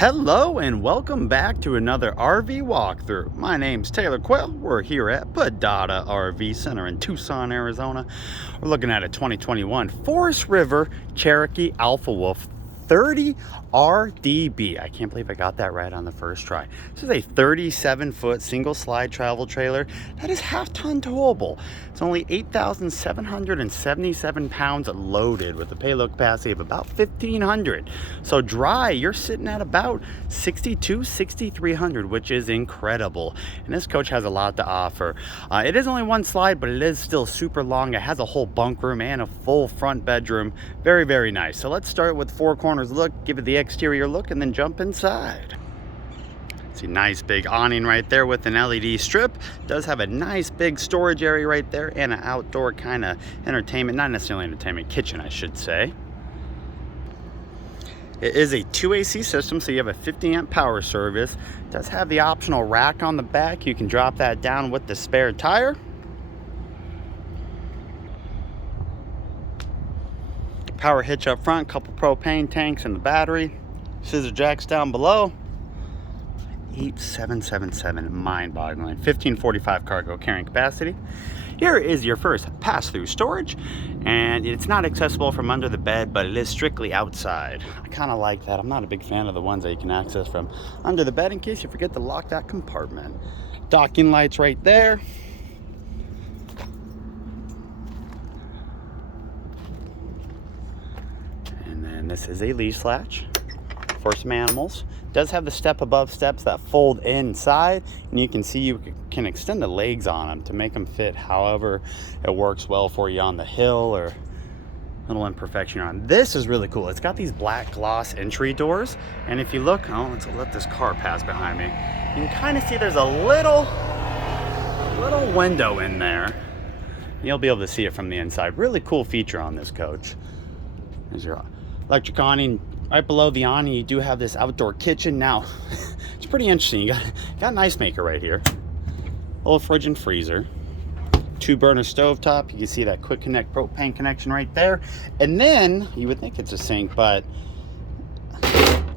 Hello and welcome back to another RV walkthrough. My name's Taylor Quill. We're here at Padada RV Center in Tucson, Arizona. We're looking at a 2021 Forest River Cherokee Alpha Wolf 30 RDB. I can't believe I got that right on the first try. This is a 37-foot single slide travel trailer that is half-ton towable. It's only 8,777 pounds loaded with a payload capacity of about 1,500. So dry, you're sitting at about 6,300, which is incredible. And this coach has a lot to offer. It is only one slide, but it is still super long. It has a whole bunk room and a full front bedroom. Very, very nice. So let's start with four corners look, give it the exterior look, and then jump inside. See, nice big awning right there with an LED strip. Does have a nice big storage area right there and an outdoor kind of entertainment, not necessarily entertainment, kitchen I should say. It is a 2 AC system, so you have a 50 amp power service. It does have the optional rack on the back. You can drop that down with the spare tire. Power hitch up front, couple propane tanks and the battery. Scissor jacks down below. 8777, mind-boggling. 1545 cargo carrying capacity. Here is your first pass-through storage, and it's not accessible from under the bed, but it is strictly outside. I kind of like that. I'm not a big fan of the ones that you can access from under the bed in case you forget to lock that compartment. Docking lights right there. And then this is a leash latch for some animals. Does have the step above steps that fold inside, and you can see you can extend the legs on them to make them fit however it works well for you on the hill or little imperfection on. This is really cool. It's got these black gloss entry doors, and if you look, let's let this car pass behind me. You can kind of see there's a little window in there. You'll be able to see it from the inside. Really cool feature on this coach. There's your electric awning. Right below the awning, you do have this outdoor kitchen. Now, it's pretty interesting. You got an ice maker right here. Little fridge and freezer. 2-burner stovetop. You can see that quick connect propane connection right there. And then, you would think it's a sink, but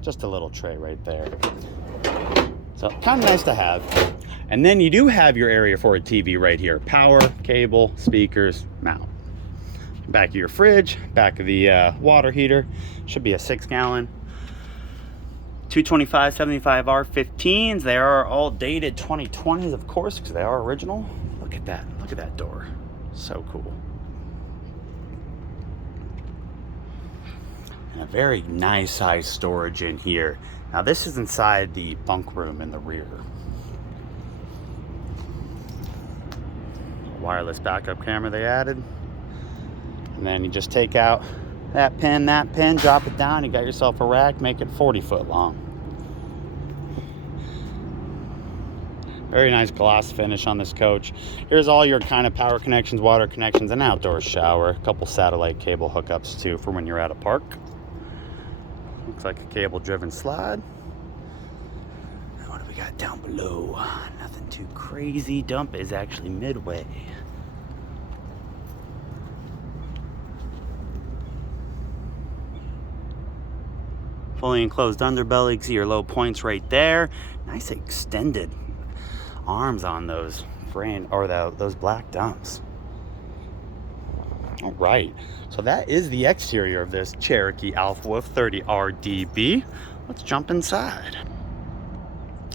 just a little tray right there. So, kind of nice to have. And then you do have your area for a TV right here. Power, cable, speakers, mount. Back of your fridge, back of the water heater. Should be a 6-gallon. 225 75 R15s. They are all dated 2020s, of course, because they are original. Look at that. Look at that door. So cool. And a very nice size storage in here. Now this is inside the bunk room in the rear. Wireless backup camera they added. And then you just take out that pin, drop it down. You got yourself a rack, make it 40 foot long. Very nice gloss finish on this coach. Here's all your kind of power connections, water connections, and outdoor shower. A couple satellite cable hookups too for when you're at a park. Looks like a cable driven slide. And what do we got down below? Nothing too crazy. Dump is actually midway. Fully enclosed underbelly. You can see your low points right there. Nice extended arms on those those black dumps. All right, so that is the exterior of this Cherokee Alpha Wolf 30 RDB. Let's jump inside.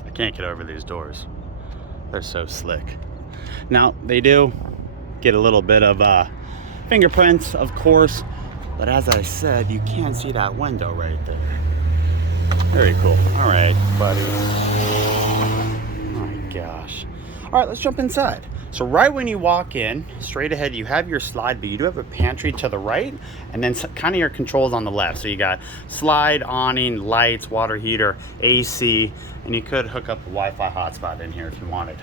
I can't get over these doors. They're so slick. Now they do get a little bit of fingerprints, of course, but as I said, you can see that window right there. Very cool. All right, buddy. Oh my gosh. All right, let's jump inside. So right when you walk in, straight ahead, you have your slide, but you do have a pantry to the right, and then kind of your controls on the left. So you got slide, awning, lights, water heater, AC, and you could hook up a Wi-Fi hotspot in here if you wanted.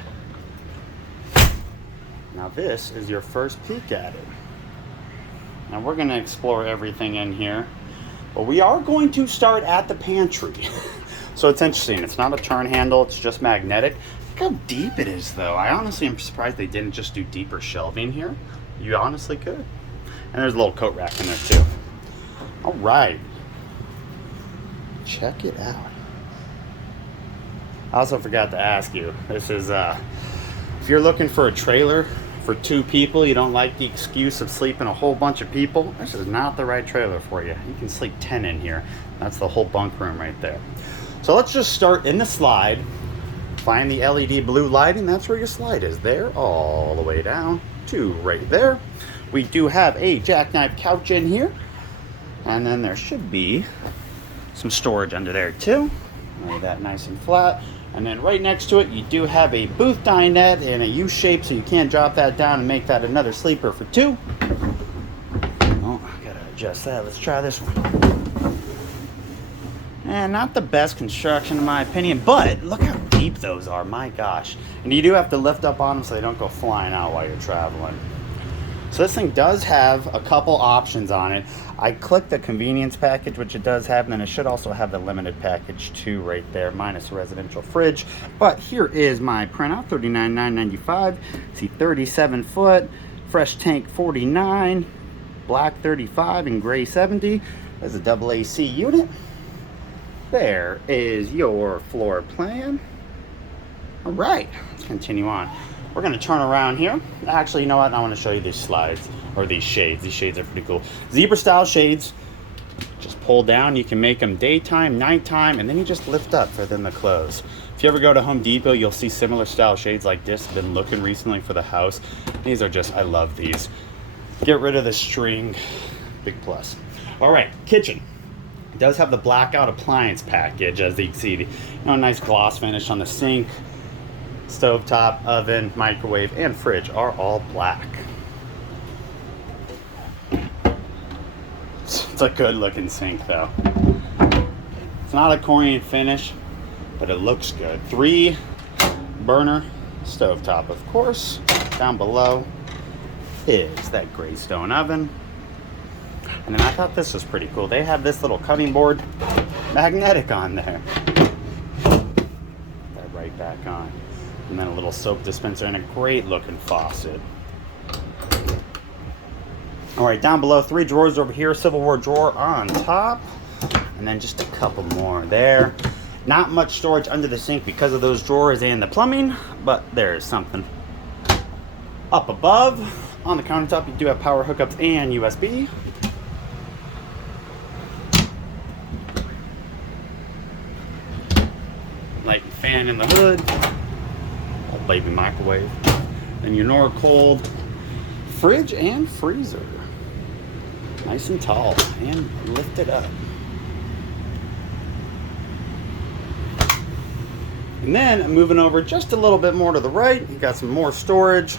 Now this is your first peek at it. Now we're gonna explore everything in here. But we are going to start at the pantry. So it's interesting. It's not a turn handle. It's just magnetic. Look how deep it is, though. I honestly am surprised they didn't just do deeper shelving here. You honestly could. And there's a little coat rack in there, too. All right. Check it out. I also forgot to ask you, this is, if you're looking for a trailer for 2 people, you don't like the excuse of sleeping a whole bunch of people, this is not the right trailer for you. You can sleep 10 in here. That's the whole bunk room right there. So let's just start in the slide. Find the LED blue lighting, that's where your slide is. There, all the way down to right there. We do have a jackknife couch in here. And then there should be some storage under there too. Lay that nice and flat. And then right next to it, you do have a booth dinette in a U shape, so you can't drop that down and make that another sleeper for 2. Oh, I gotta adjust that. Let's try this one. And not the best construction in my opinion, but look how deep those are, my gosh. And you do have to lift up on them so they don't go flying out while you're traveling. So this thing does have a couple options on it. I clicked the convenience package, which it does have, and then it should also have the limited package too right there, minus a residential fridge. But here is my printout, $39,995. See, 37 foot, fresh tank 49, black 35, and gray 70. There's a double AC unit. There is your floor plan. All right, let's continue on. We're gonna turn around here. Actually, you know what? I wanna show you these slides, or these shades. These shades are pretty cool. Zebra style shades. Just pull down, you can make them daytime, nighttime, and then you just lift up for them to close. If you ever go to Home Depot, you'll see similar style shades like this. I've been looking recently for the house. These are just, I love these. Get rid of the string, big plus. All right, kitchen. It does have the blackout appliance package, as you can see. Nice gloss finish on the sink. Stovetop, oven, microwave, and fridge are all black. It's a good looking sink though. It's not a Korean finish, but it looks good. 3 burner stovetop, of course. Down below is that gray stone oven. And then I thought this was pretty cool. They have this little cutting board magnetic on there. That right back on. And then a little soap dispenser and a great looking faucet. All right, down below, 3 drawers over here, Silverware drawer on top, and then just a couple more there. Not much storage under the sink because of those drawers and the plumbing, but there is something. Up above, on the countertop, you do have power hookups and USB. Light and fan in the hood. Baby microwave. And your Norcold fridge and freezer. Nice and tall and lifted up. And then moving over just a little bit more to the right, you got some more storage,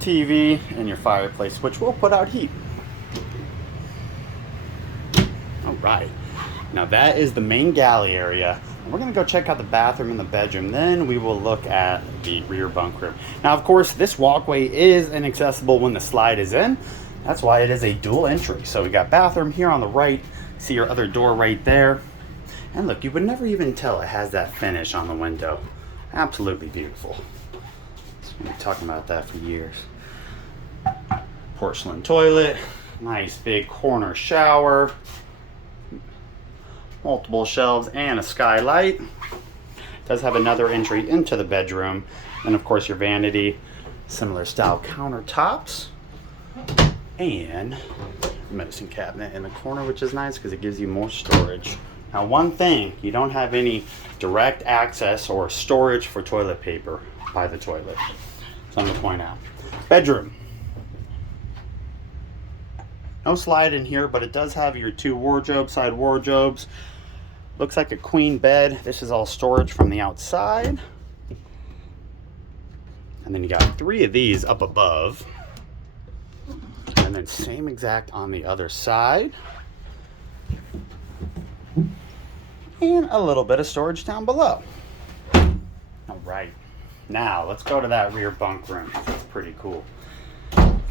TV, and your fireplace, which will put out heat. All right. Now that is the main galley area. We're gonna go check out the bathroom and the bedroom. Then we will look at the rear bunk room. Now, of course, this walkway is inaccessible when the slide is in. That's why it is a dual entry. So we got bathroom here on the right. See your other door right there. And look, you would never even tell it has that finish on the window. Absolutely beautiful. We've been talking about that for years. Porcelain toilet, nice big corner shower. Multiple shelves and a skylight. It does have another entry into the bedroom. And of course your vanity, similar style countertops, and medicine cabinet in the corner, which is nice because it gives you more storage. Now one thing, you don't have any direct access or storage for toilet paper by the toilet. Something to point out. Bedroom. No slide in here, but it does have your 2 wardrobes, side wardrobes. Looks like a queen bed. This is all storage from the outside. And then you got 3 of these up above. And then same exact on the other side. And a little bit of storage down below. All right. Now let's go to that rear bunk room. That's pretty cool.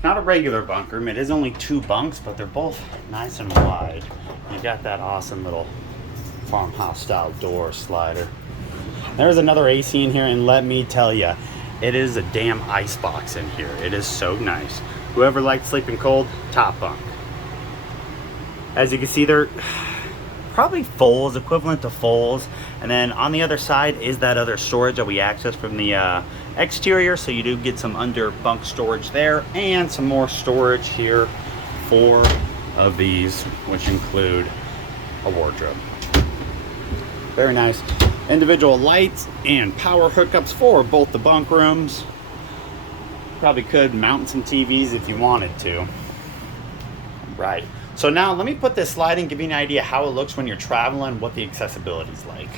Not a regular bunk room. It is only 2 bunks, but they're both nice and wide. You got that awesome little farmhouse style door slider. There's another AC in here, and let me tell you, it is a damn ice box in here. It is so nice. Whoever likes sleeping cold, top bunk. As you can see, they're probably fulls, equivalent to fulls. And then on the other side is that other storage that we accessed from the exterior. So you do get some under bunk storage there and some more storage here. 4 of these, which include a wardrobe. Very nice. Individual lights and power hookups for both the bunk rooms. Probably could mount some TVs if you wanted to. Right. So now let me put this slide in, give you an idea how it looks when you're traveling, what the accessibility is like.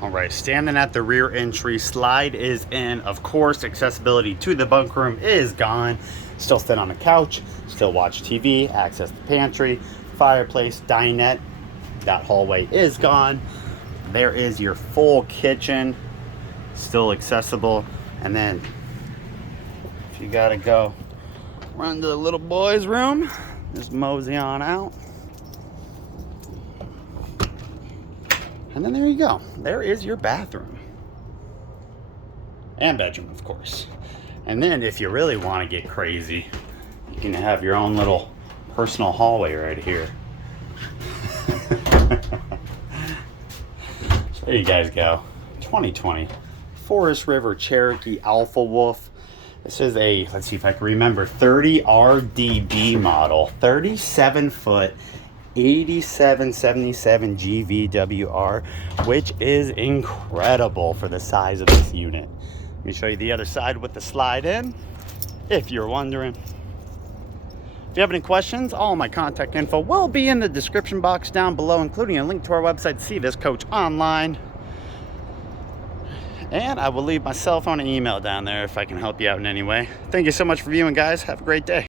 All right, standing at the rear entry, slide is in. Of course, accessibility to the bunk room is gone. Still sit on the couch, still watch TV, access the pantry, fireplace, dinette. That hallway is gone. There is your full kitchen, still accessible. And then if you gotta go run to the little boy's room, just mosey on out. And then there you go. There is your bathroom. And bedroom, of course. And then if you really want to get crazy, you can have your own little personal hallway right here. So there you guys go. 2020 Forest River Cherokee Alpha Wolf. This is a, let's see if I can remember, 30 RDB model, 37 foot, 8777 GVWR, which is incredible for the size of this unit. Let me show you the other side with the slide in, if you're wondering. If you have any questions, all my contact info will be in the description box down below, including a link to our website to see this coach online. And I will leave my cell phone and email down there if I can help you out in any way. Thank you so much for viewing, guys. Have a great day.